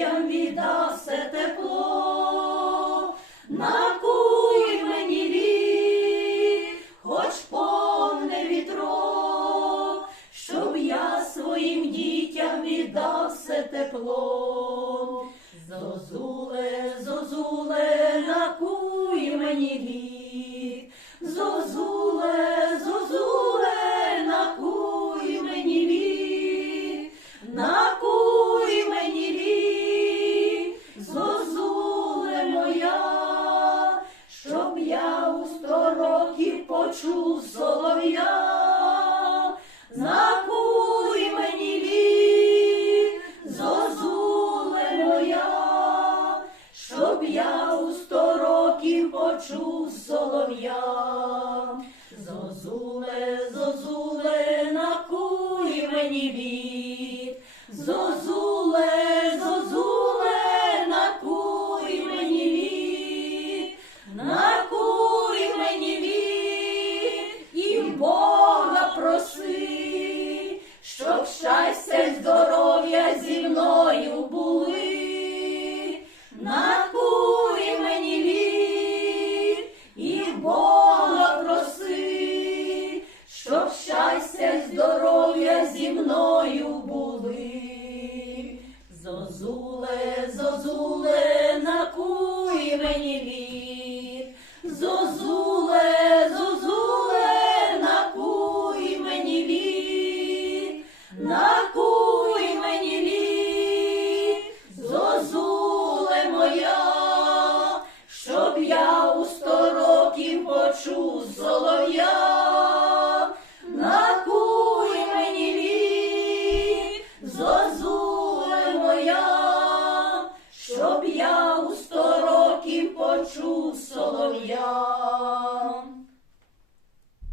дітям віддасте тепло, на куй мені вік, хоч повне вітро, щоб я своїм дітям віддав все тепло. Зозу почув солов'я. Накуй мені лід, зозуле моя, щоб я у сто років почув солов'я. Зозуле, зозуле, накуй мені лід, Зозуле, зозуле, накуй мені лід, зозуле, зозуле, накуй мені лід, накуй мені лід, зозуле моя, щоб я у сто років почув солов'я,